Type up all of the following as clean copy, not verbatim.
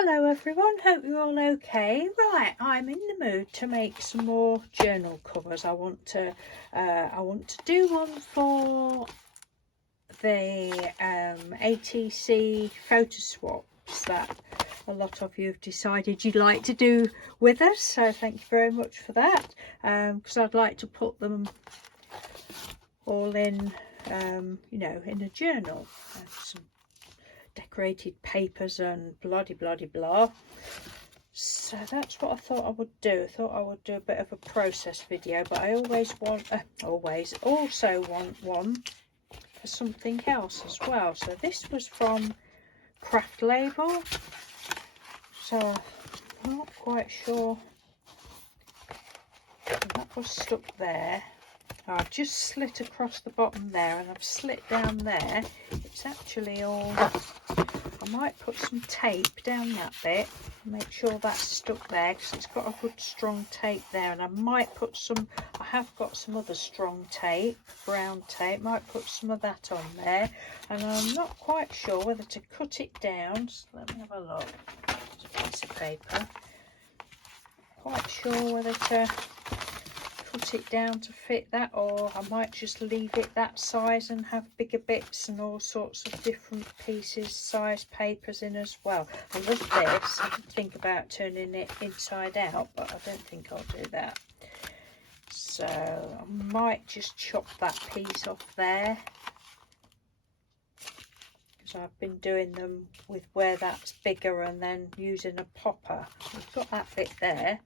Hello everyone, hope you're all okay. Right, I'm in the mood to make some more journal covers. I want to do one for the ATC photo swaps that a lot of you have decided you'd like to do with us. So thank you very much for that. Because I'd like to put them all in, you know, in a journal. Some decorated papers and blah. So that's what I thought I would do. I thought I would do a bit of a process video, but I also want one for something else as well. So this was from Craft Label, so I'm not quite sure. That was stuck there. I've just slit across the bottom there, and I've slit down there. It's actually all, I might put some tape down that bit, make sure that's stuck there, because it's got a good strong tape there. And I might put some, I have got some other strong tape, brown tape, might put some of that on there. And I'm not quite sure whether to cut it down. So let me have a look. There's a piece of paper. Quite sure whether to cut it down to fit that, or I might just leave it that size and have bigger bits and all sorts of different pieces, size papers in as well. I love this. I could think about turning it inside out, but I don't think I'll do that. So I might just chop that piece off there, because I've been doing them with where that's bigger and then using a popper. We've got that bit there.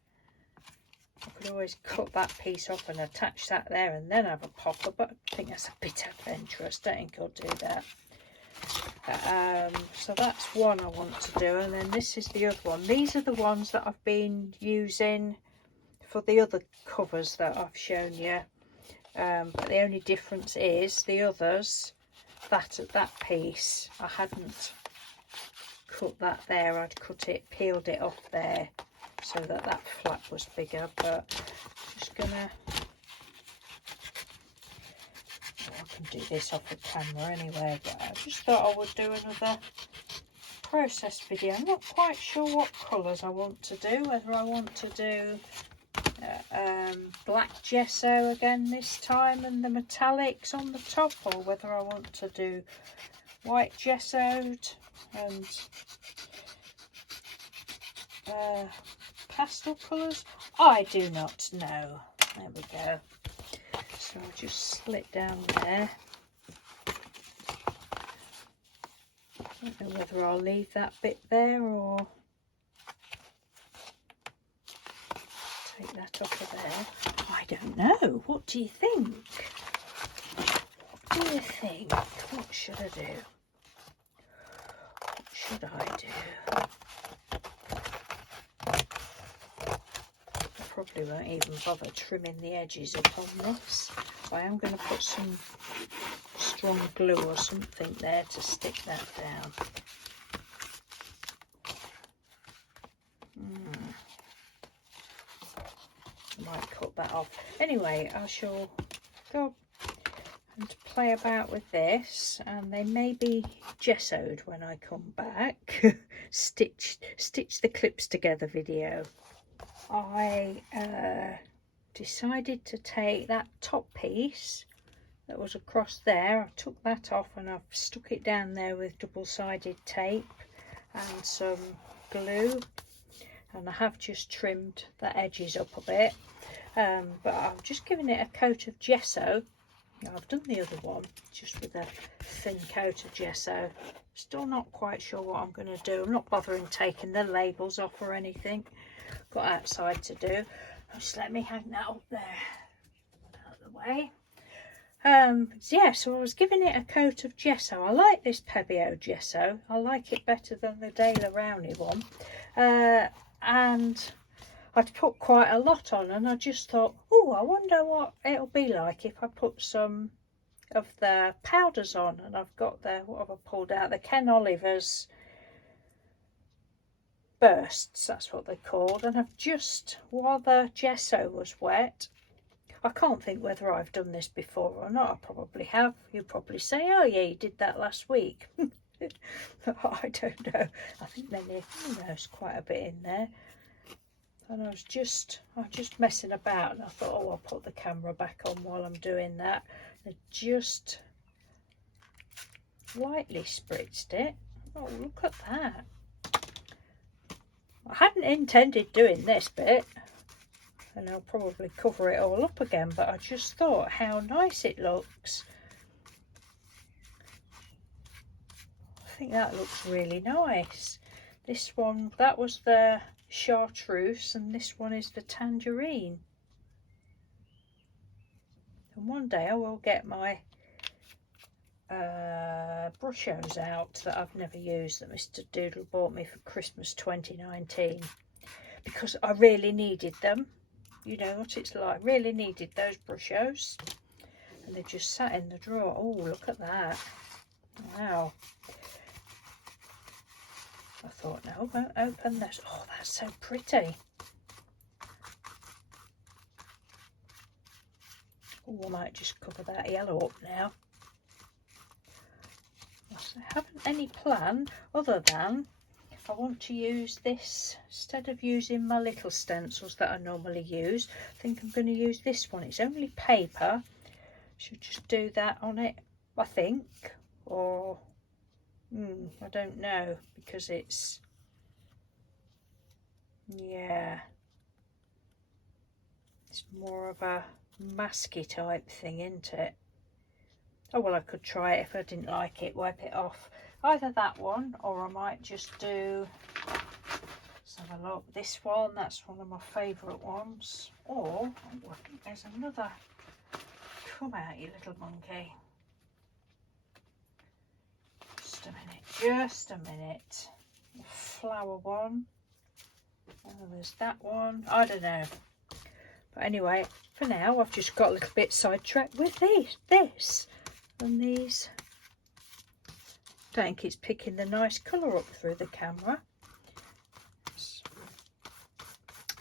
I could always cut that piece off and attach that there and then have a popper, but I think that's a bit adventurous. Don't think I'll do that. So that's one I want to do, and then this is the other one. These are the ones that I've been using for the other covers that I've shown you, but the only difference is the others, that piece, I hadn't cut that there. I'd cut it, peeled it off there, so that flap was bigger. But just gonna, I can do this off the camera anyway, but I just thought I would do another process video. I'm not quite sure what colours I want to do, whether I want to do black gesso again this time and the metallics on the top, or whether I want to do white gessoed and pastel colours. I do not know. There we go. So I'll just slit down there. I don't know whether I'll leave that bit there or take that off of there. I don't know. What do you think? What do you think? What should I do? What should I do? Probably won't even bother trimming the edges up on this. I am going to put some strong glue or something there to stick that down. I might cut that off. Anyway, I shall go and play about with this, and they may be gessoed when I come back. stitch the clips together video. I decided to take that top piece that was across there. I took that off and I've stuck it down there with double-sided tape and some glue, and I have just trimmed the edges up a bit, but I'm just giving it a coat of gesso. I've done the other one just with a thin coat of gesso. Still not quite sure what I'm going to do. I'm not bothering taking the labels off or anything. Got outside to do. Just let me hang that up there out of the way. Yeah, so I was giving it a coat of gesso. I like this Pebeo gesso. I like it better than the Dale Rowney one. And I'd put quite a lot on, and I just thought, oh, I wonder what it'll be like if I put some of the powders on. And I've got the, what have I pulled out? The Ken Oliver's bursts, that's what they're called. And I've just, while the gesso was wet, I can't think whether I've done this before or not. I probably have. You'll probably say, oh yeah, you did that last week. I don't know. I think there's quite a bit in there. And I was just messing about, and I thought, oh, I'll put the camera back on while I'm doing that. I just lightly spritzed it. Oh, look at that. I hadn't intended doing this bit, and I'll probably cover it all up again, but I just thought how nice it looks. I think that looks really nice. This one, that was the chartreuse, and this one is the tangerine. And one day I will get my brushos out that I've never used, that Mr. Doodle bought me for Christmas 2019, because I really needed them. You know what it's like, really needed those brushos, and they just sat in the drawer. Oh, look at that. Wow. I thought, no, I won't open this. Oh, that's so pretty. Oh, I might just cover that yellow up now. I haven't any plan other than I want to use this instead of using my little stencils that I normally use. I think I'm going to use this one. It's only paper. Should just do that on it, I think, or I don't know, because it's, yeah, it's more of a masky type thing, isn't it? Oh, well, I could try it. If I didn't like it, wipe it off. Either that one, or I might just do, let's have a look, this one. That's one of my favourite ones. Or, oh, I think there's another. Come out, you little monkey. Just a minute, just a minute. The flower one. Oh, there's that one. I don't know. But anyway, for now, I've just got a little bit sidetracked with this. And these, I don't think it's picking the nice colour up through the camera.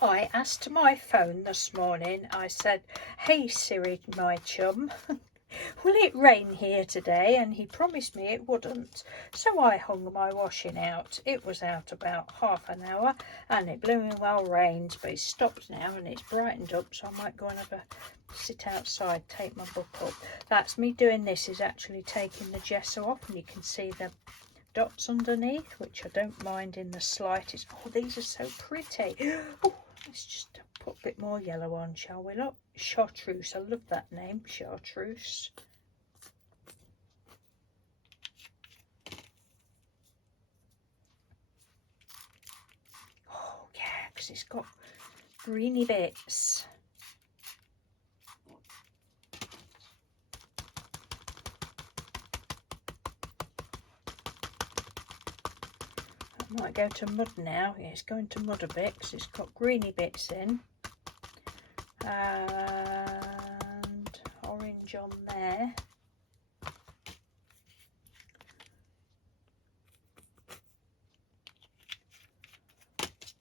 I asked my phone this morning, I said, hey Siri, my chum, will it rain here today? And he promised me it wouldn't. So I hung my washing out. It was out about half an hour, and it blooming well rained, but it's stopped now and it's brightened up, so I might go and have a sit outside, take my book up. That's me doing this, is actually taking the gesso off, and you can see the dots underneath, which I don't mind in the slightest. Oh, these are so pretty. Oh, let's just put a bit more yellow on, shall we? Look, chartreuse. I love that name, chartreuse. Oh yeah, because it's got greeny bits. Might go to mud now. Yeah, it's going to mud a bit because it's got greeny bits in, and orange on there.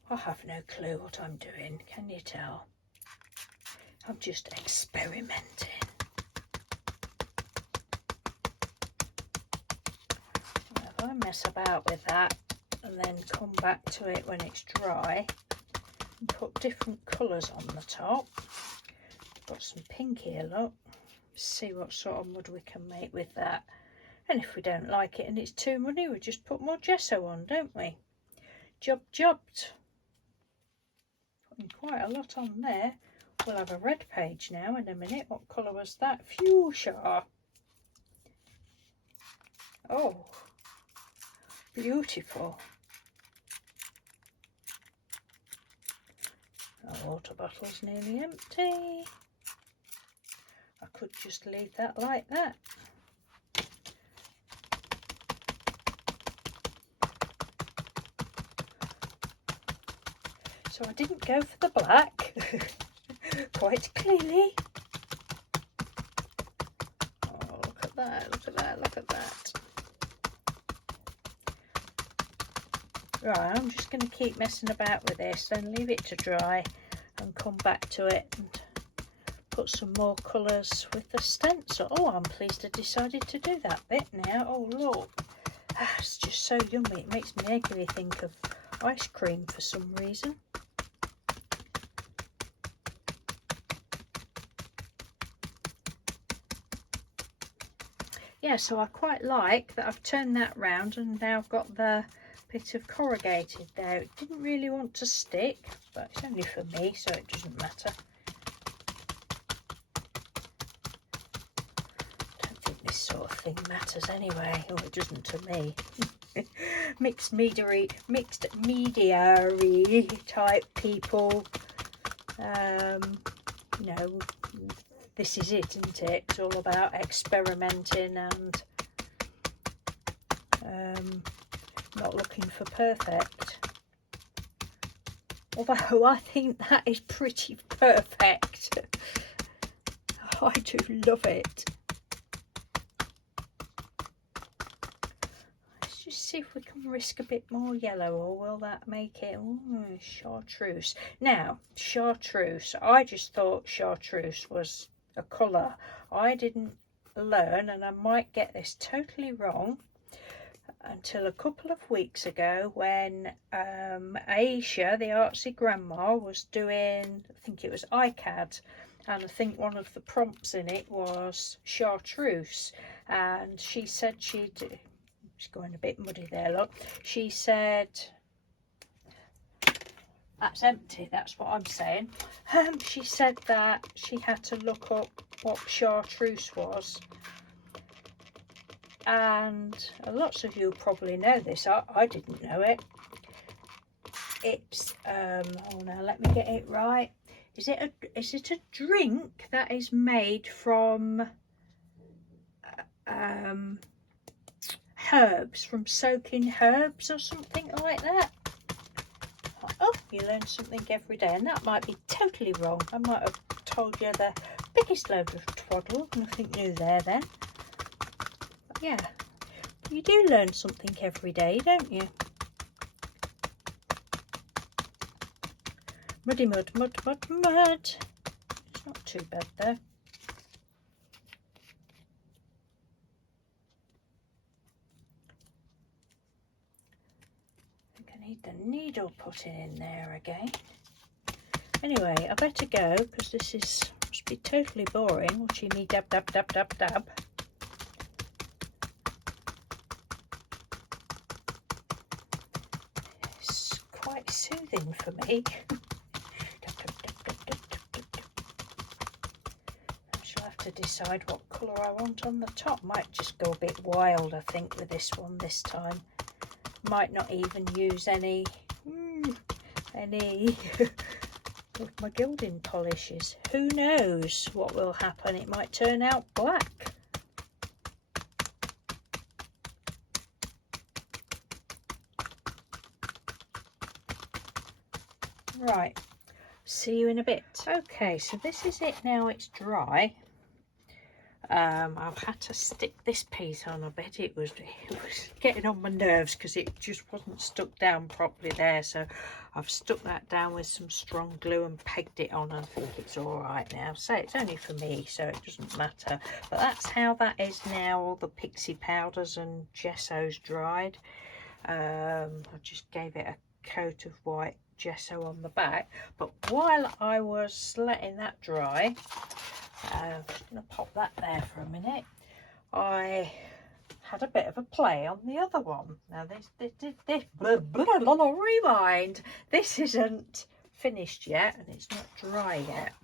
I have no clue what I'm doing, can you tell? I'm just experimenting. If I mess about with that and then come back to it when it's dry and put different colours on the top. Got some pink here, look. See what sort of mud we can make with that. And if we don't like it and it's too muddy, we just put more gesso on, don't we? Jobbed. Putting quite a lot on there. We'll have a red page now in a minute. What colour was that? Fuchsia. Oh, beautiful. Our water bottle's nearly empty. I could just leave that like that. So I didn't go for the black, quite clearly. Oh, look at that, look at that, look at that. Right, I'm just going to keep messing about with this and leave it to dry and come back to it and put some more colours with the stencil. Oh, I'm pleased I decided to do that bit now. Oh, look. That's just so yummy. It makes me vaguely think of ice cream for some reason. Yeah, so I quite like that I've turned that round and now I've got the bit of corrugated there. It didn't really want to stick, but it's only for me, so it doesn't matter. I don't think this sort of thing matters anyway. Oh, it doesn't to me. Mixed media type people, you know, this is it, isn't it? It's all about experimenting and not looking for perfect. Although I think that is pretty perfect. I do love it. Let's just see if we can risk a bit more yellow, or will that make it chartreuse? Now, chartreuse, I just thought chartreuse was a colour. I didn't learn, and I might get this totally wrong, until a couple of weeks ago when Aisha, the artsy grandma, was doing, I think it was ICAD, and I think one of the prompts in it was chartreuse, and she said it's going a bit muddy there, look. She said, that's empty, that's what I'm saying. She said that she had to look up what chartreuse was. And lots of you probably know this. I didn't know it. It's oh no, let me get it right. Is it a drink that is made from herbs, from soaking herbs or something like that? Oh, you learn something every day, and that might be totally wrong. I might have told you the biggest load of twaddle. Nothing new there then. But yeah, you do learn something every day, don't you? Muddy mud, mud, mud, mud. It's not too bad though. I think I need the needle putting in there again. Anyway, I better go because this must be totally boring watching me dab, dab, dab, dab, dab. It's quite soothing for me. I shall have to decide what colour I want on the top. Might just go a bit wild, I think, with this one this time. Might not even use any of my gilding polishes. Who knows what will happen? It might turn out black. Right, see you in a bit. Okay, so this is it now. It's dry. I've had to stick this piece on a bit. It was getting on my nerves because it just wasn't stuck down properly there, so I've stuck that down with some strong glue and pegged it on. I think it's all right now. So it's only for me, so it doesn't matter. But that's how that is now. All the pixie powders and gesso's dried. I just gave it a coat of white gesso on the back, but while I was letting that dry, I'm just going to pop that there for a minute. I had a bit of a play on the other one. Now this rewind. This isn't finished yet and it's not dry yet.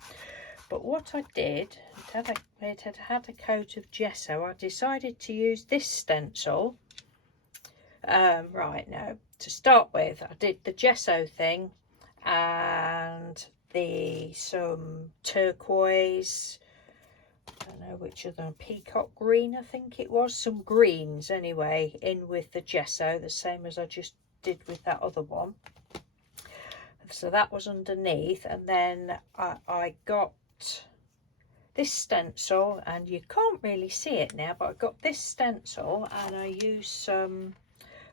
But what I did, it had had a coat of gesso. I decided to use this stencil. Right, now to start with, I did the gesso thing and some turquoise, I don't know which of them, peacock green I think it was, some greens anyway, in with the gesso, the same as I just did with that other one. So that was underneath, and then I got this stencil, and you can't really see it now, but I got this stencil and I used some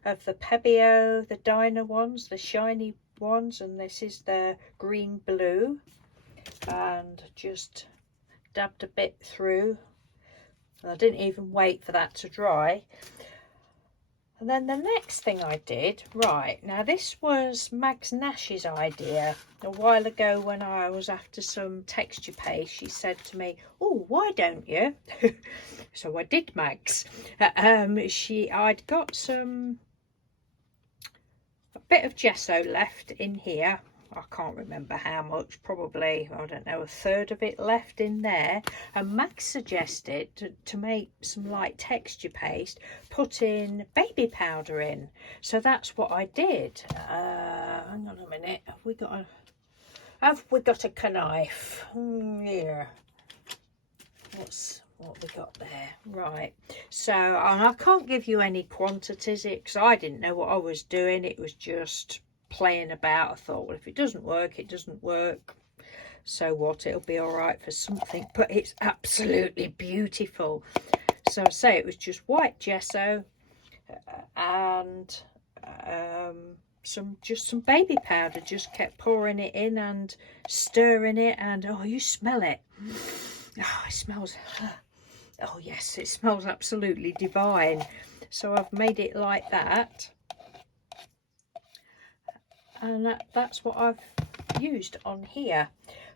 of the Pebeo, the Diner ones, the shiny ones, and this is the green blue, and just dabbed a bit through. I didn't even wait for that to dry. And then the next thing I did, right, now this was Mags Nash's idea. A while ago when I was after some texture paste, she said to me, oh, why don't you? So I did, Mags. I'd got a bit of gesso left in here. I can't remember how much, probably, I don't know, a third of it left in there. And Max suggested to make some light texture paste, put in baby powder in. So that's what I did. Hang on a minute. Have we got a knife? Yeah. What we got there? Right. So, and I can't give you any quantities because I didn't know what I was doing. It was just playing about. I thought, well, if it doesn't work, it doesn't work. So what? It'll be all right for something. But it's absolutely beautiful. So I say it was just white gesso and some baby powder. Just kept pouring it in and stirring it, and oh, you smell it. Oh, it smells. Oh yes, it smells absolutely divine. So I've made it like that. And that's what I've used on here.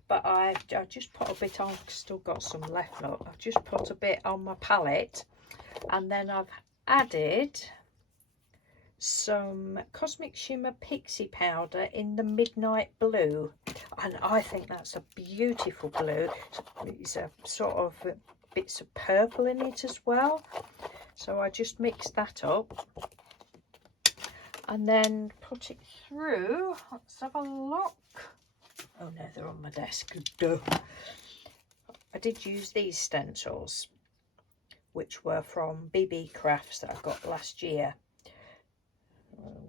But I just put a bit on, still got some left. Look, I've just put a bit on my palette, and then I've added some Cosmic Shimmer Pixie powder in the Midnight Blue, and I think that's a beautiful blue. It's a sort of bits of purple in it as well. So I just mixed that up and then put it through. Let's have a look. Oh no, they're on my desk. Duh. I did use these stencils, which were from BB Crafts that I got last year.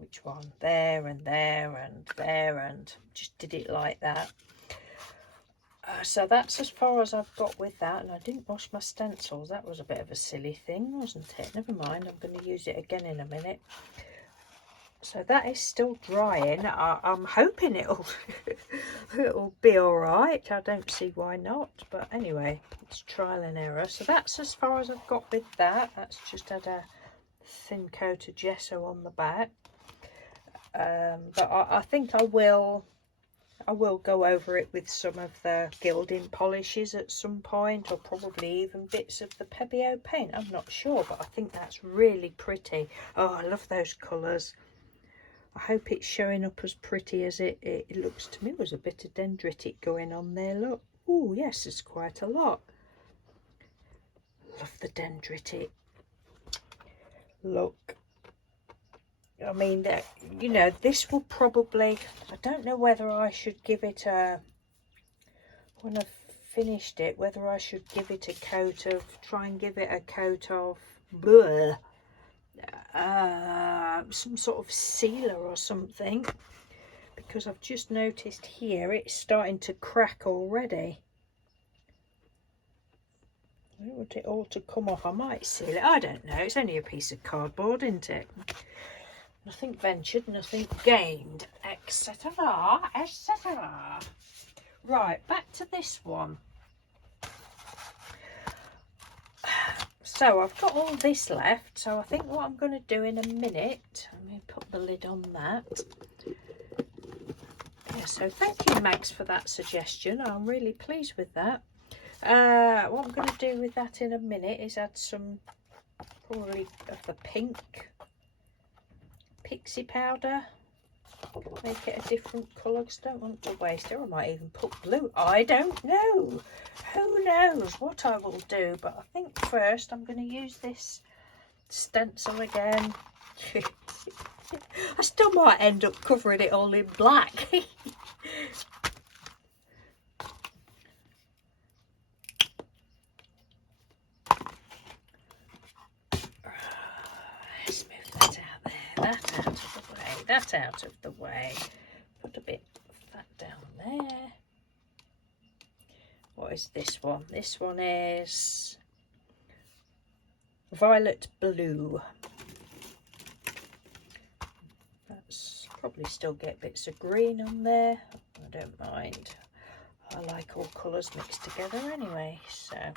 Which one? There and there and there, and just did it like that. So that's as far as I've got with that, and I didn't wash my stencils. That was a bit of a silly thing, wasn't it? Never mind, I'm going to use it again in a minute. So that is still drying. I'm hoping it'll be all right. I don't see why not, but anyway, it's trial and error. So that's as far as I've got with that. That's just had a thin coat of gesso on the back. But I think I will go over it with some of the gilding polishes at some point, or probably even bits of the Pebeo paint. I'm not sure, but I think that's really pretty. Oh, I love those colours. I hope it's showing up as pretty as it looks to me. There's a bit of dendritic going on there, look. Oh yes, there's quite a lot. Love the dendritic. Look. I mean, you know, this will probably, I don't know whether I should give it a, when I've finished it, whether I should give it a coat of, try and give it a coat of, bleh, some sort of sealer or something, because I've just noticed here it's starting to crack already. I don't want it all to come off. I might seal it. I don't know. It's only a piece of cardboard, isn't it? Nothing ventured, nothing gained, etc., etc. Right, back to this one. So I've got all this left, so I think what I'm going to do in a minute, I'm going to put the lid on that. Yeah, so thank you, Max, for that suggestion. I'm really pleased with that. What I'm going to do with that in a minute is add some, probably of the pink Pixie powder. Make it a different colour, because I don't want to waste it. Or I might even put blue. I don't know. Who knows what I will do? But I think first I'm going to use this stencil again. I still might end up covering it all in black. Let's move that out there. That out of the way. That out of the way. Put a bit of that down there. What is this one? This one is Violet Blue. That's probably still get bits of green on there. I don't mind. I like all colours mixed together anyway, so I'm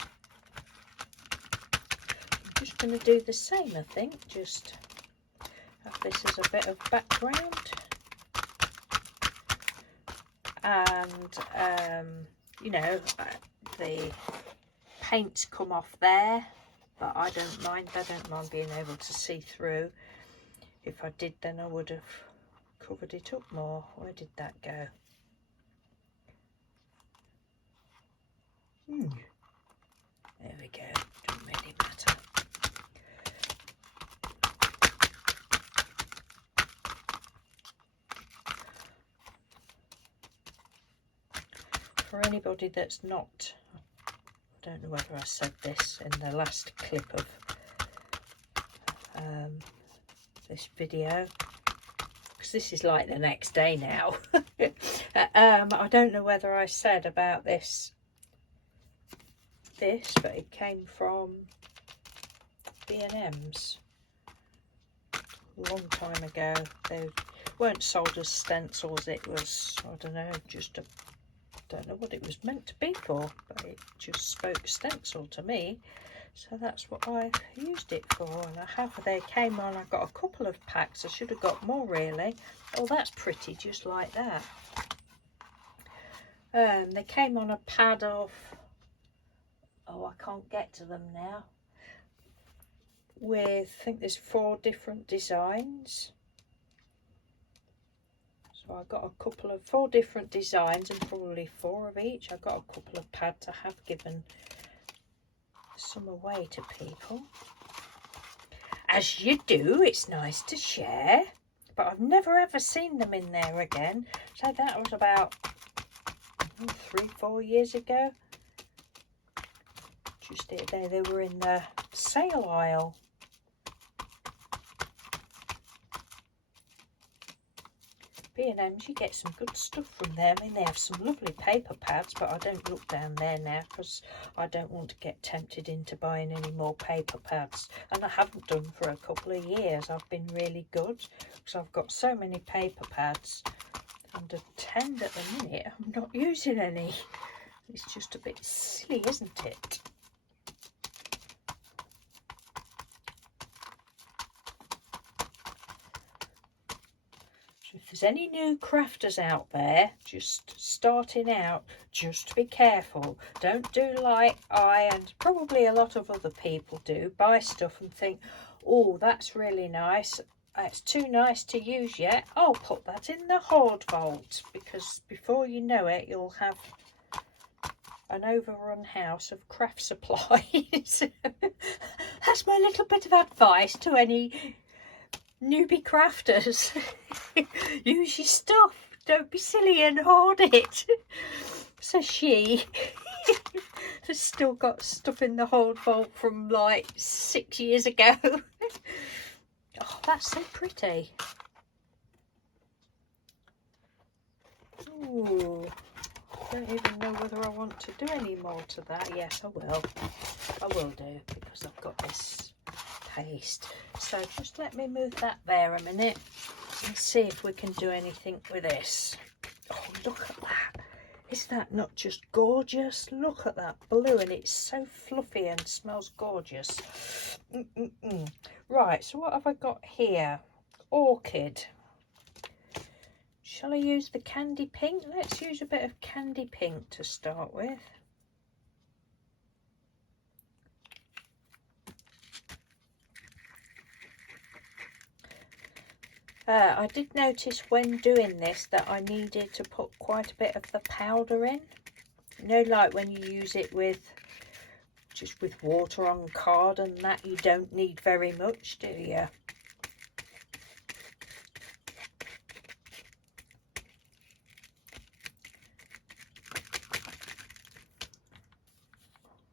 just going to do the same, I think. Just Have this as a bit of background. And you know, the paint's come off there, but I don't mind. I don't mind being able to see through. If I did, then I would have covered it up more. Where did that go? There we go. Doesn't really matter. For anybody that's not, I don't know whether I said this in the last clip of this video, because this is like the next day now. I don't know whether I said about this, but it came from B&M's a long time ago. They weren't sold as stencils. It was, I don't know, just a, don't know what it was meant to be for, but it just spoke stencil to me, so that's what I've used it for. And I have, they came on, I got a couple of packs. I should have got more really. Oh, that's pretty, just like that. They came on a pad of, oh, I can't get to them now, with, I think there's 4 different designs. So I got a couple of 4 different designs and probably 4 of each. I got a couple of pads. I have given some away to people, as you do. It's nice to share, but I've never ever seen them in there again. So that was about 3-4 years ago. Just it there, they were in the sale aisle. B&M's, you get some good stuff from them. I mean, they have some lovely paper pads, but I don't look down there now because I don't want to get tempted into buying any more paper pads, and I haven't done for a couple of years. I've been really good because I've got so many paper pads, under 10 at the minute. I'm not using any. It's just a bit silly, isn't it? If there's any new crafters out there just starting out, just be careful. Don't do like I and probably a lot of other people do, buy stuff and think, oh, that's really nice, it's too nice to use yet, I'll put that in the hoard vault, because before you know it, you'll have an overrun house of craft supplies. That's my little bit of advice to any newbie crafters. Use your stuff, don't be silly and hoard it. Says she has still got stuff in the hoard vault from like 6 years ago. Oh, that's so pretty. Ooh, I don't even know whether I want to do any more to that. Yes, I will. I will do, because I've got this paste. So just let me move that there a minute and see if we can do anything with this. Oh, look at that. Is that not just gorgeous? Look at that blue, and it's so fluffy and smells gorgeous. Right, so what have I got here? Orchid. Shall I use the candy pink? Let's use a bit of candy pink to start with. I did notice when doing this that I needed to put quite a bit of the powder in. You know, like when you use it with just with water on card and that, you don't need very much, do you?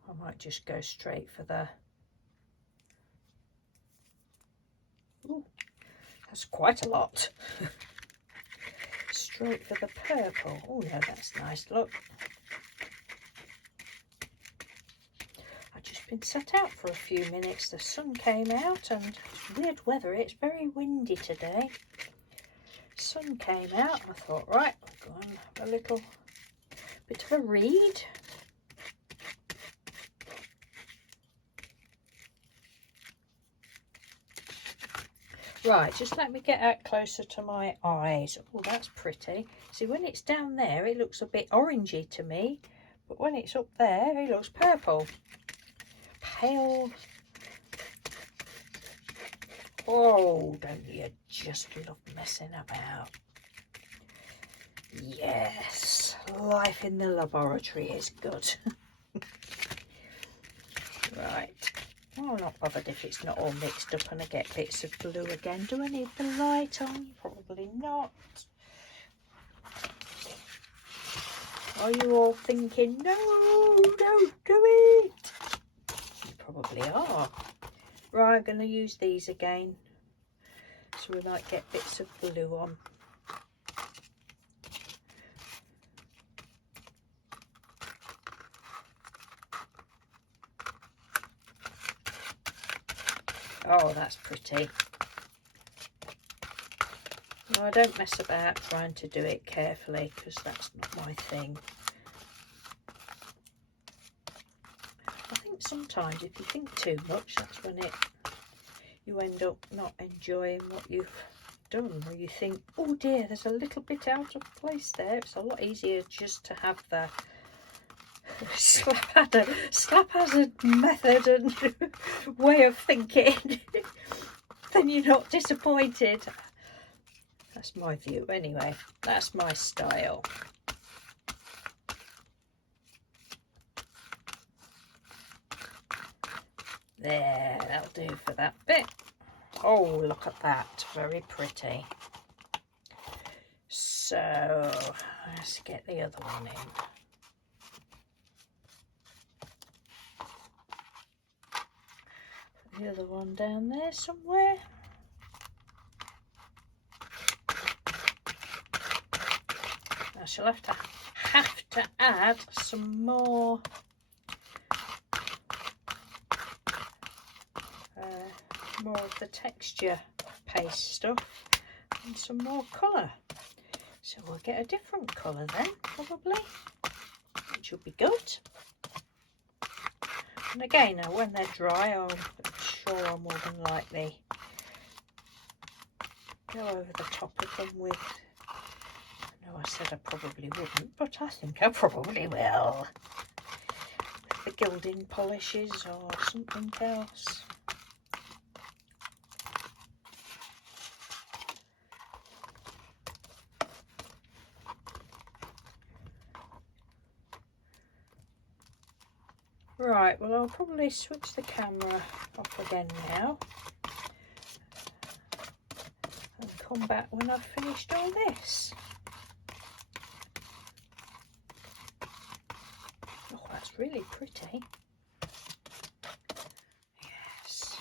I might just go straight for the... Ooh, that's quite a lot. Straight for the purple. Oh no, that's nice. Look, I've just been set out for a few minutes. The sun came out, and it's weird weather. It's very windy today. Sun came out, and I thought, right, I'll go and have a little bit of a read. Right, just let me get out closer to my eyes. Oh, that's pretty. See, when it's down there, it looks a bit orangey to me. But when it's up there, it looks purple. Pale. Oh, don't you just love messing about? Yes, life in the laboratory is good. Right. Oh, I'm not bothered if it's not all mixed up and I get bits of blue again. Do I need the light on? Probably not. Are you all thinking, no, don't do it? You probably are. Right, I'm going to use these again. So we might get bits of blue on. Oh, that's pretty. No, I don't mess about trying to do it carefully because that's not my thing. I think sometimes if you think too much, that's when you end up not enjoying what you've done, or you think, oh dear, there's a little bit out of place there. It's a lot easier just to have the slap hazard method and way of thinking. Then you're not disappointed. That's my view anyway. That's my style. There, that'll do for that bit. Oh, look at that. Very pretty. So, let's get the other one in. The other one down there somewhere. I shall have to add some more of the texture paste stuff and some more colour. So we'll get a different colour then, probably, which will be good. And again, now when they're dry, I'm sure I'll more than likely go over the top of them with, I know I said I probably wouldn't, but I think I probably will, with the gilding polishes or something else. Right, well, I'll probably switch the camera off again now and come back when I've finished all this. Oh, that's really pretty. Yes.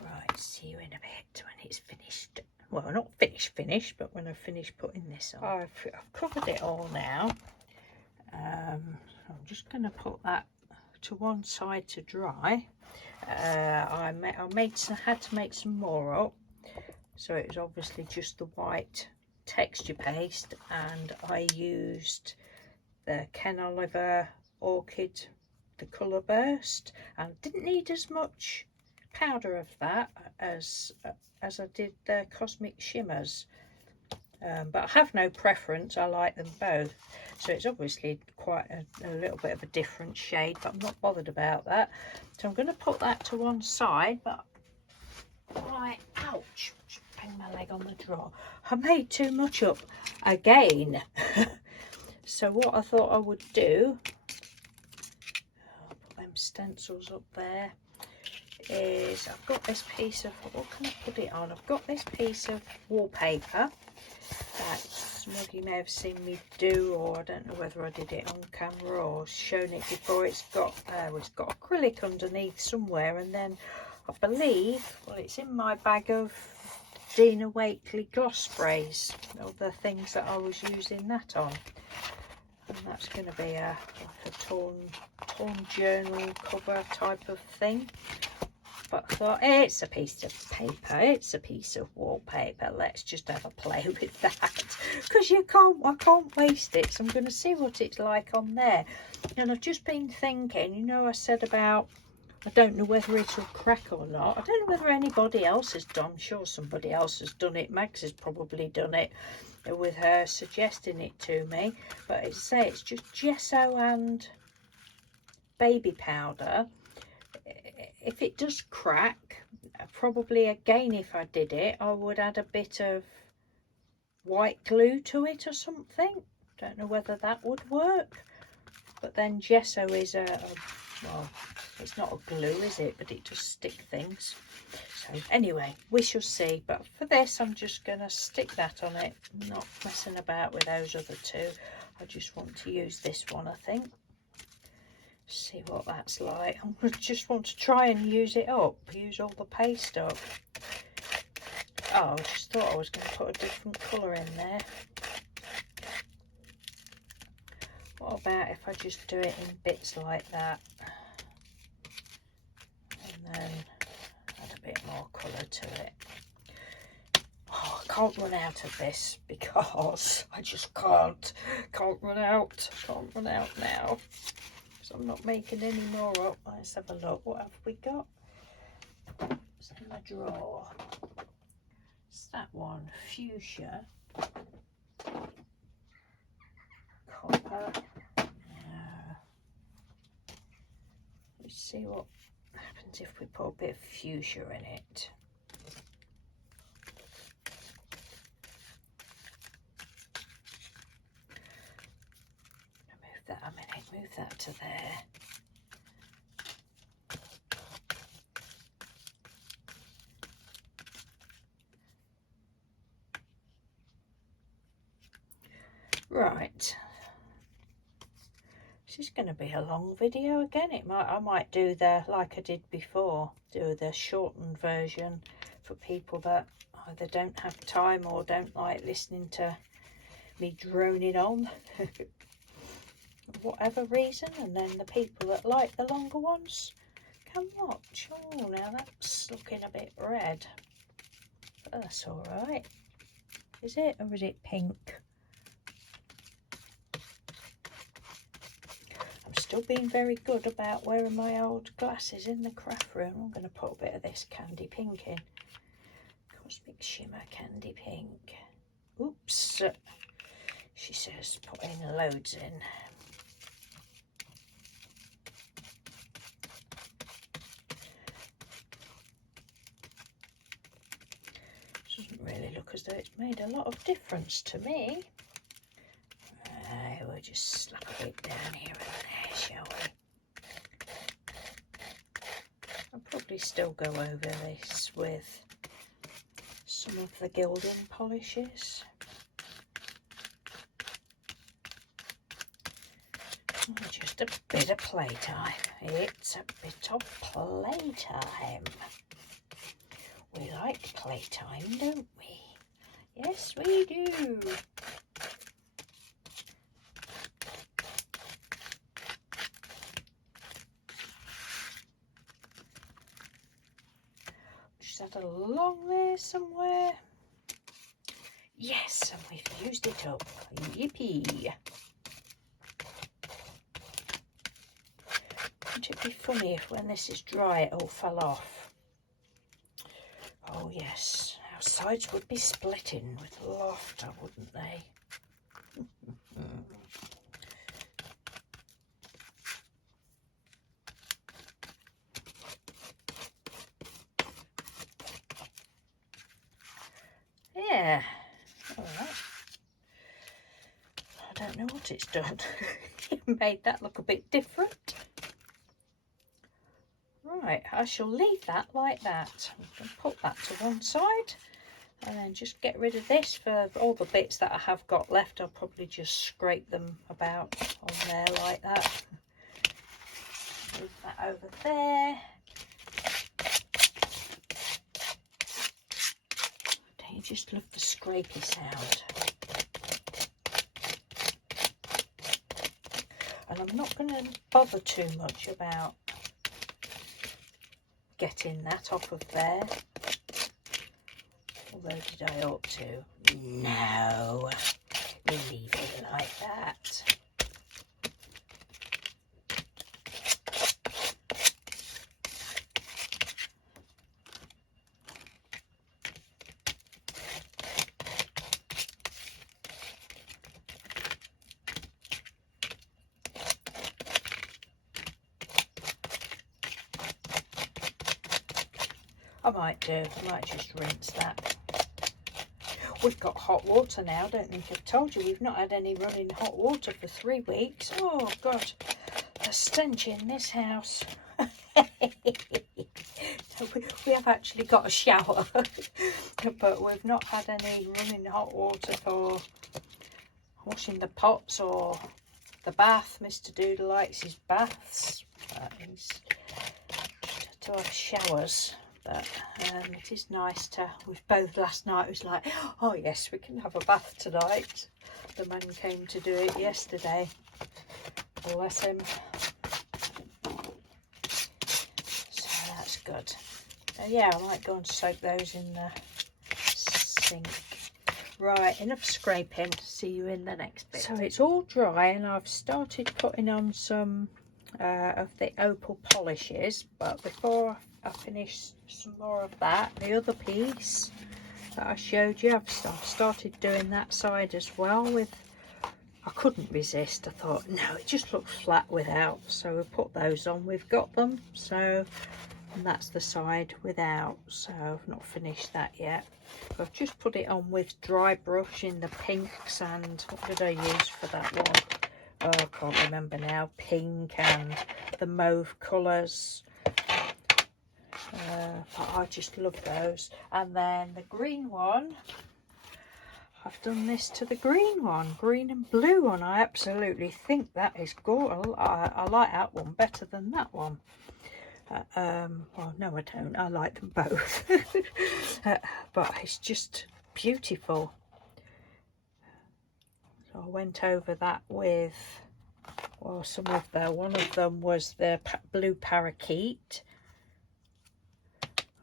Right, see you in a bit when it's finished. Well, not finished, but when I've finished putting this on. I've covered it all now. I'm just going to put that to one side to dry. I had to make some more up, so it was obviously just the white texture paste, and I used the Ken Oliver Orchid, the colour burst, and didn't need as much powder of that as I did the Cosmic Shimmers. But I have no preference, I like them both. So it's obviously quite a little bit of a different shade, but I'm not bothered about that. So I'm going to put that to one side, but ouch, bang my leg on the drawer. I made too much up again. So what I thought I would do, I'll put them stencils up there, is I've got this piece of, what can I put it on? I've got this piece of wallpaper that some of you may have seen me do, or I don't know whether I did it on camera or shown it before. It's got acrylic underneath somewhere, and then I believe, well, it's in my bag of Dina Wakley gloss sprays, all the things that I was using that on. And that's going to be like a torn journal cover type of thing. But I thought, it's a piece of paper, it's a piece of wallpaper, let's just have a play with that, because I can't waste it. So I'm going to see what it's like on there. And I've just been thinking, you know, I said about I don't know whether it'll crack or not. I don't know whether anybody else has done. I'm sure somebody else has done it. Max has probably done it with her suggesting it to me. But as I say, it's just gesso and baby powder. If it does crack, probably again if I did it, I would add a bit of white glue to it or something. Don't know whether that would work. But then gesso is well, it's not a glue, is it? But it does stick things. So anyway, we shall see. But for this, I'm just going to stick that on it. Not messing about with those other two. I just want to use this one, I think. See what that's like. I just want to try and use it up. Use all the paste up. Oh, I just thought I was going to put a different colour in there. What about if I just do it in bits like that? And then add a bit more colour to it. Oh, I can't run out of this because I just can't run out. Can't run out now. Because I'm not making any more up. Let's have a look. What have we got? It's in my drawer. It's that one. Fuchsia. Copper. Let's see what happens if we put a bit of fuchsia in it. Move that a minute, move that to there. Right. This is going to be a long video again. I might do the, like I did before, do the shortened version for people that either don't have time or don't like listening to me droning on for whatever reason, and then the people that like the longer ones can watch. Oh, now that's looking a bit red, but that's all right. Is it, or is it pink? Still being very good about wearing my old glasses in the craft room. I'm going to put a bit of this candy pink in. Cosmic Shimmer Candy Pink. Oops. She says putting loads in. Doesn't really look as though it's made a lot of difference to me. We'll just slap a bit down here and there, shall we? I'll probably still go over this with some of the gilding polishes. Just a bit of playtime. It's a bit of playtime. We like playtime, don't we? Yes, we do. Add along there somewhere. Yes, and we've used it up. Yippee! Wouldn't it be funny if when this is dry it all fell off? Oh yes, our sides would be splitting with laughter, wouldn't they? Yeah, all right. I don't know what it's done. It made that look a bit different. Right, I shall leave that like that. I'm going to put that to one side and then just get rid of this. For all the bits that I have got left, I'll probably just scrape them about on there like that. Move that over there. Don't you just love the scrapey sound? And I'm not going to bother too much about getting that off of there. Although did I ought to? No. We leave it like that. I might do. I might just rinse that. We've got hot water now. I don't think I've told you. We've not had any running hot water for 3 weeks. Oh, God. The stench in this house. We have actually got a shower. But we've not had any running hot water for washing the pots or the bath. Mr. Doodle likes his baths. He's to have showers. But it is nice to, with both last night, it was like, oh yes, we can have a bath tonight. The man came to do it yesterday. Bless him. So that's good. Yeah, I might go and soak those in the sink. Right, enough scraping. See you in the next bit. So it's all dry and I've started putting on some of the opal polishes, but before I finish some more of that, the other piece that I showed you, I've started doing that side as well. I couldn't resist. I thought, no, it just looks flat without, so we put those on. We've got them, so, and that's the side without, so I've not finished that yet. I've just put it on with dry brush in the pinks, and what did I use for that one? Oh, I can't remember now. Pink and the mauve colours. But I just love those. And then the green one, I've done this to the green one, green and blue one. I absolutely think that is gorgeous. I like that one better than that one. Well, no, I don't. I like them both. But it's just beautiful. So I went over that with, well, one of them was the blue parakeet.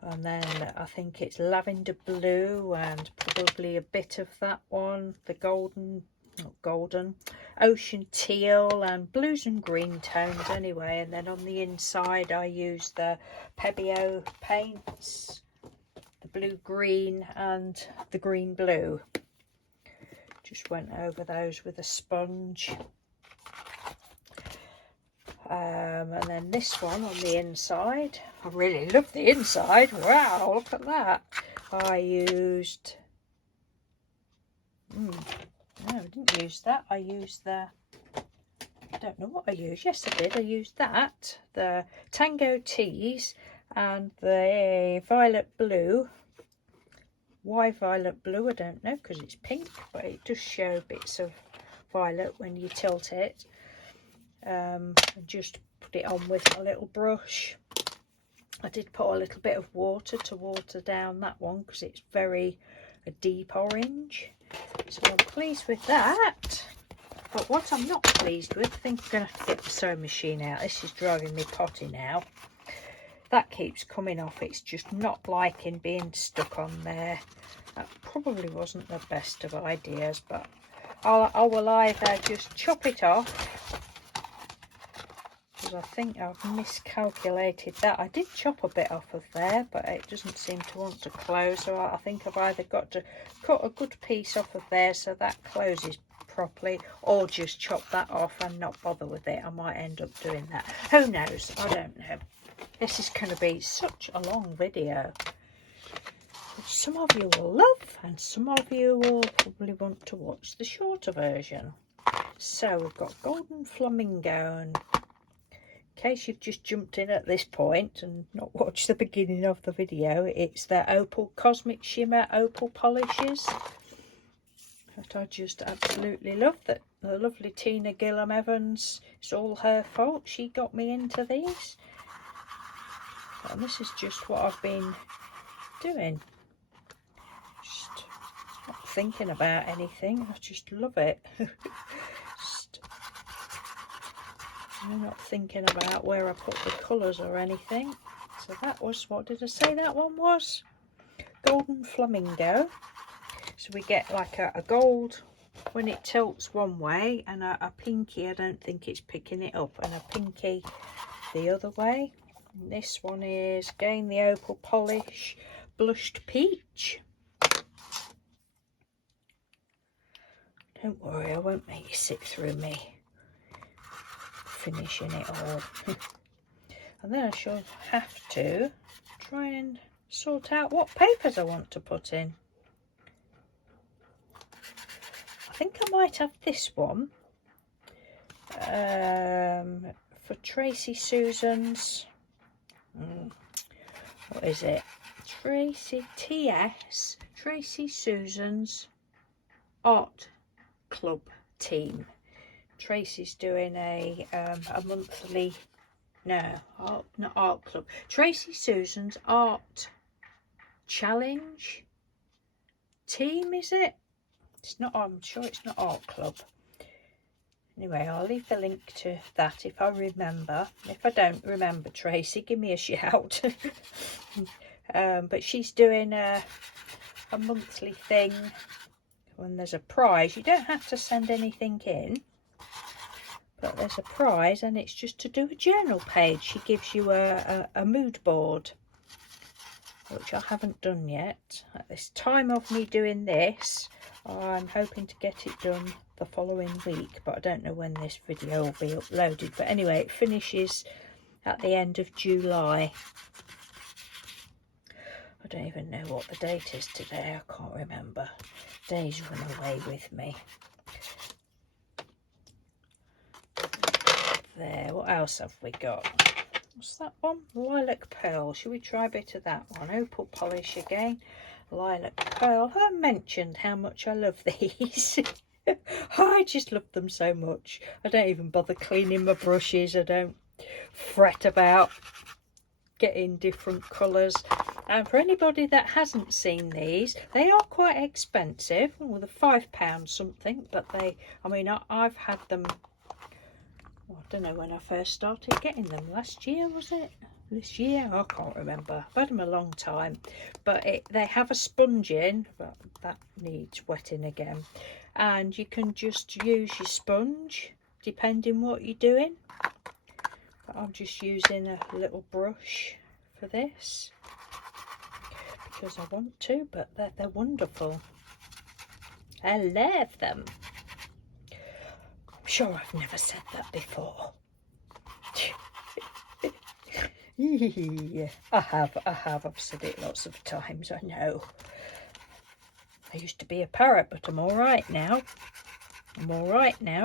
And then I think it's lavender blue and probably a bit of that one, the ocean teal and blues and green tones anyway. And then on the inside I used the Pebeo paints, the blue green and the green blue. Just went over those with a sponge. And then this one on the inside, I really love the inside. Wow, look at that. I used, no, I didn't use that. I used I don't know what I used. Yes, I did. I used that, the Tango Teas and the violet blue. Why violet blue? I don't know, because it's pink, but it does show bits of violet when you tilt it. And just put it on with a little brush. I did put a little bit of water to water down that one because it's a deep orange. So I'm pleased with that. But what I'm not pleased with, I think I'm going to have to get the sewing machine out. This is driving me potty now. That keeps coming off. It's just not liking being stuck on there. That probably wasn't the best of ideas, but I will either just chop it off, because I think I've miscalculated that. I did chop a bit off of there, but it doesn't seem to want to close, so I think I've either got to cut a good piece off of there so that closes properly, or just chop that off and not bother with it. I might end up doing that. Who knows? I don't know. This is going to be such a long video, which some of you will love and some of you will probably want to watch the shorter version. So we've got Golden Flamingo, and in case you've just jumped in at this point and not watched the beginning of the video, it's the Opal Cosmic Shimmer Opal Polishes that I just absolutely love. That the lovely Tina Gillam Evans, it's all her fault, she got me into these. And this is just what I've been doing, just not thinking about anything. I just love it. I'm not thinking about where I put the colours or anything. So that was, what did I say that one was? Golden Flamingo. So we get like a gold when it tilts one way, and a pinky, I don't think it's picking it up, and a pinky the other way. And this one is again the Opal Polish Blushed Peach. Don't worry, I won't make you sit through me finishing it all. And then I shall have to try and sort out what papers I want to put in. I think I might have this one for Tracy Susan's. What is it? Tracy Susan's art club team. Tracy's doing a monthly, not art club. Tracy Susan's art challenge team, is it? It's not. I'm sure it's not art club. Anyway, I'll leave the link to that if I remember. If I don't remember, Tracy, give me a shout. But she's doing a monthly thing. When there's a prize, you don't have to send anything in, but there's a prize, and it's just to do a journal page. She gives you a mood board, which I haven't done yet. At this time of me doing this, I'm hoping to get it done the following week, but I don't know when this video will be uploaded. But anyway, it finishes at the end of July. I don't even know what the date is today. I can't remember. Days run away with me. There, what else have we got? What's that one? Lilac Pearl. Should we try a bit of that one? Opal polish again. Lilac Pearl. I mentioned how much I love these. I just love them so much. I don't even bother cleaning my brushes. I don't fret about getting different colours. And for anybody that hasn't seen these, they are quite expensive. Well, they're £5 something, but I've had them, I don't know when I first started getting them. Last year, was it? This year? I can't remember. I've had them a long time. But they have a sponge in, but that needs wetting again. And you can just use your sponge, depending what you're doing. But I'm just using a little brush for this, because I want to, but they're wonderful. I love them. I'm sure I've never said that before. Yeah, I have. I've said it lots of times, I know. I used to be a parrot, but I'm all right now. I'm all right now.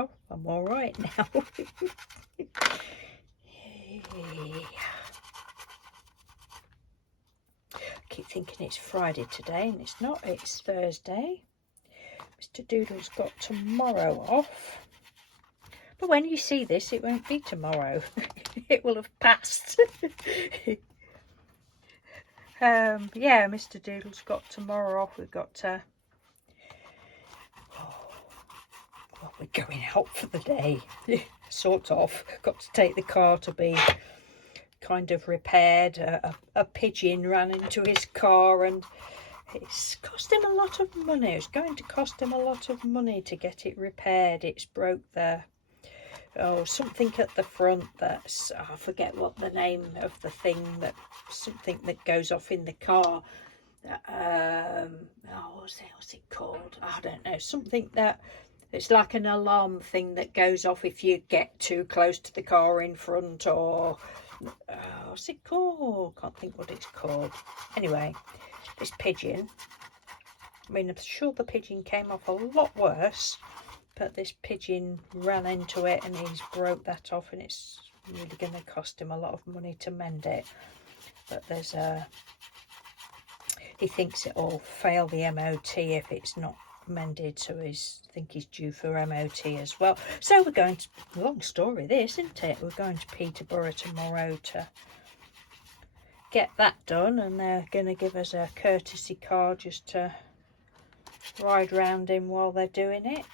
I keep thinking it's Friday today, and it's not. It's Thursday. Mr. Doodle's got tomorrow off. But when you see this, it won't be tomorrow. It will have passed. Yeah, Mr. Doodle's got tomorrow off. We've got we're going out for the day. Sort of. Got to take the car to be kind of repaired. A pigeon ran into his car, and it's cost him a lot of money. It's going to cost him a lot of money to get it repaired. It's broke something at the front that's, I forget what the name of the thing, something that goes off in the car. What's it called? I don't know. Something that it's like an alarm thing that goes off if you get too close to the car in front, or what's it called? Can't think what it's called. Anyway, this pigeon, I'm sure the pigeon came off a lot worse, but this pigeon ran into it and he's broke that off, and it's really going to cost him a lot of money to mend it. But he thinks it'll fail the MOT if it's not mended, so I think he's due for MOT as well. So we're going to, long story this, isn't it? We're going to Peterborough tomorrow to get that done, and they're going to give us a courtesy car just to ride round in while they're doing it.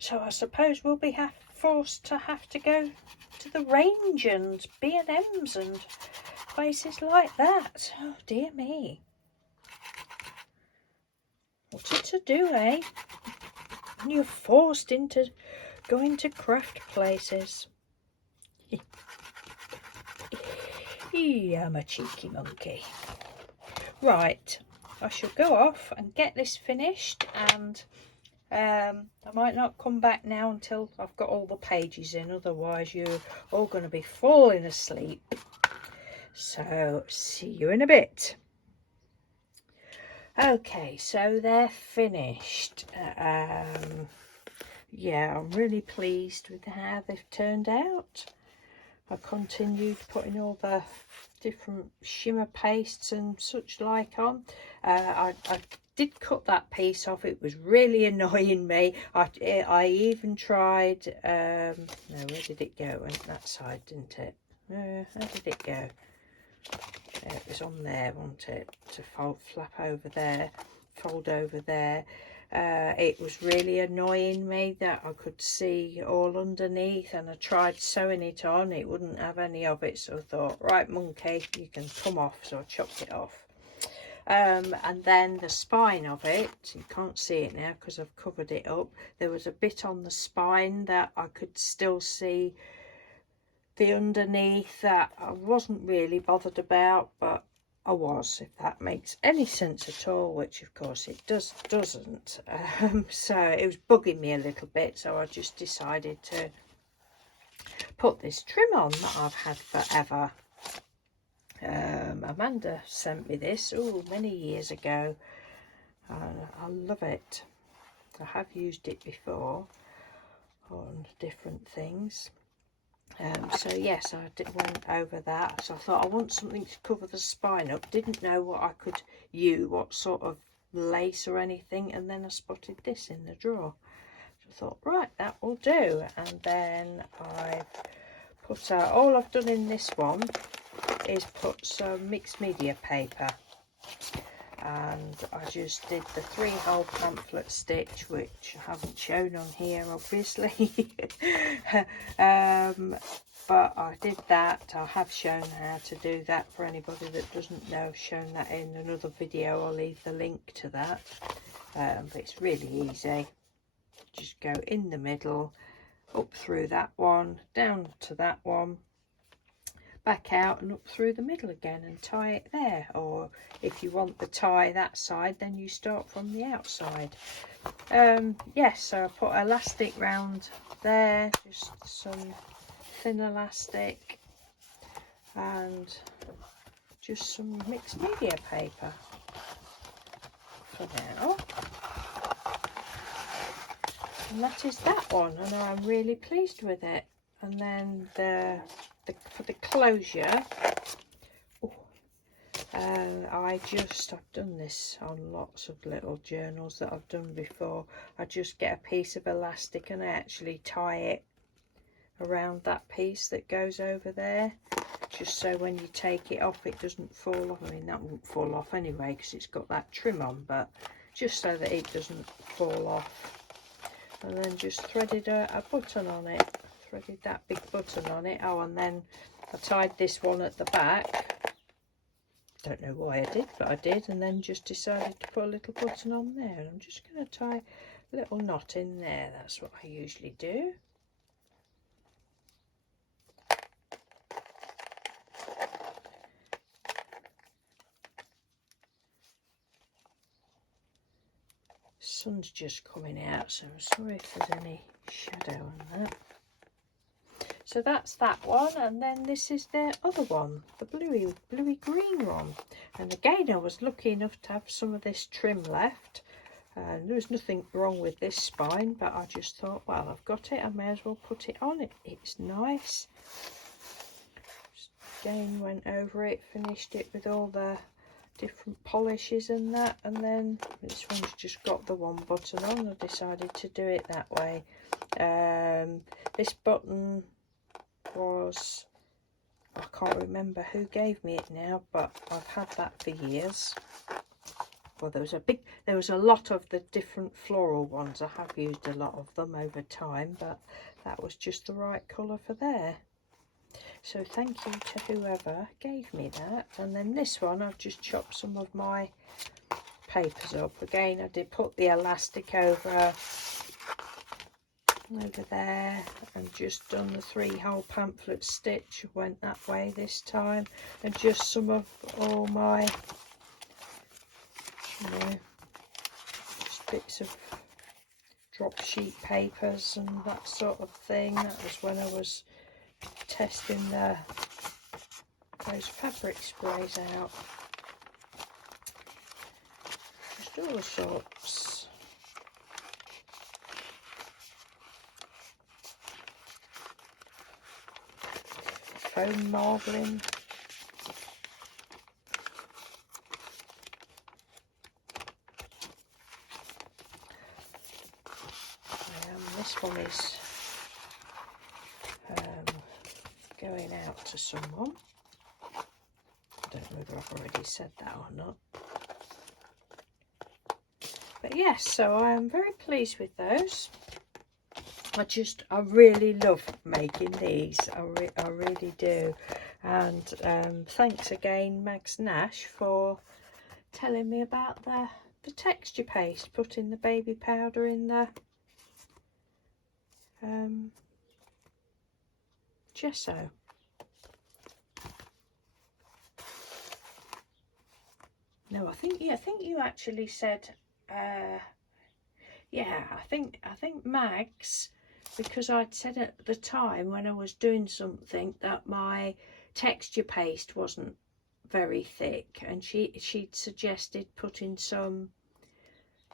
So I suppose we'll be forced to have to go to the range and B&M's and places like that. Oh dear me. What's it to do, eh? And you're forced into going to craft places. I'm a cheeky monkey. Right, I shall go off and get this finished, and I might not come back now until I've got all the pages in, otherwise you're all going to be falling asleep. So see you in a bit. Okay, so they're finished. Yeah, I'm really pleased with how they've turned out. I continued putting all the different shimmer pastes and such like on. I did cut that piece off. It was really annoying me. I even tried, no, where did it go? It went that side, didn't it? How did it go? It was on there, wasn't it? To flap over there, fold over there. It was really annoying me that I could see all underneath, and I tried sewing it on. It wouldn't have any of it, so I thought, right, monkey, you can come off. So I chopped it off. And then the spine of it, you can't see it now because I've covered it up. There was a bit on the spine that I could still see the underneath that I wasn't really bothered about, but I was, if that makes any sense at all, which of course it doesn't. So it was bugging me a little bit, so I just decided to put this trim on that I've had forever. Amanda sent me this many years ago. I love it. I have used it before on different things. So yes, I went over that. So I thought I want something to cover the spine up. Didn't know what I could use, what sort of lace or anything, and then I spotted this in the drawer. So I thought, right, that will do. And then I've put all I've done in this one is put some mixed media paper, and I just did the 3-hole pamphlet stitch, which I haven't shown on here obviously. But I did that. I have shown how to do that for anybody that doesn't know. I've shown that in another video. I'll leave the link to that. But it's really easy. Just go in the middle, up through that one, down to that one, back out and up through the middle again and tie it there. Or if you want the tie that side, then you start from the outside. Yes, so I put elastic round there, just some thin elastic and just some mixed media paper for now. And that is that one, and I'm really pleased with it. And then for the closure, I've done this on lots of little journals that I've done before. I just get a piece of elastic and I actually tie it around that piece that goes over there, just so when you take it off it doesn't fall off. I mean, that won't fall off anyway because it's got that trim on, but just so that it doesn't fall off. And then just threaded a button on it, threaded that big button on it. Oh, and then I tied this one at the back. Don't know why I did, but I did. And then just decided to put a little button on there, and I'm just going to tie a little knot in there. That's what I usually do. Sun's just coming out, so I'm sorry if there's any shadow on that. So that's that one, and then this is the other one, the bluey green one. And again, I was lucky enough to have some of this trim left, and there was nothing wrong with this spine, but I just thought, well, I've got it, I may as well put it on. It's nice. Just again went over it, finished it with all the different polishes and that, and then this one's just got the one button on. I decided to do it that way. This button was, I can't remember who gave me it now, but I've had that for years. Well, there was a lot of the different floral ones. I have used a lot of them over time, but that was just the right colour for there. So thank you to whoever gave me that. And then this one, I've just chopped some of my papers up. Again, I did put the elastic over there and just done the 3-hole pamphlet stitch. Went that way this time, and just some of all my, you know, just bits of drop sheet papers and that sort of thing. That was when I was testing the those fabric sprays out. Just all sorts. Foam marbling. This one is going out to someone. I don't know whether I've already said that or not. But yes, so I am very pleased with those. I really love making these. I really do. And thanks again, Mags Nash, for telling me about the texture paste, putting the baby powder in the gesso. No, I think you actually said yeah, I think Mags, because I'd said at the time when I was doing something that my texture paste wasn't very thick, and she'd suggested putting some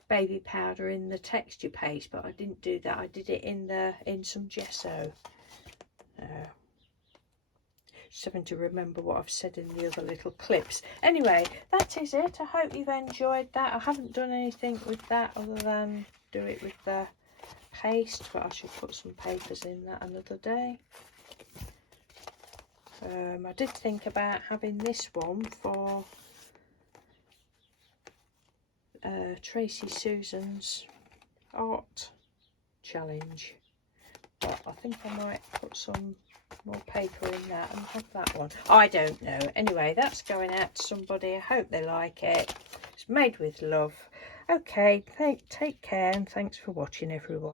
baby powder in the texture paste, but I didn't do that. I did it in some gesso. Just having to remember what I've said in the other little clips. Anyway, that is it. I hope you've enjoyed that. I haven't done anything with that other than do it with the paste, but I should put some papers in that another day. I did think about having this one for Tracy Susan's art challenge, but I think I might put some more paper in that and have that one. I don't know. Anyway, that's going out to somebody. I hope they like it. It's made with love. Okay, take care and thanks for watching, everyone.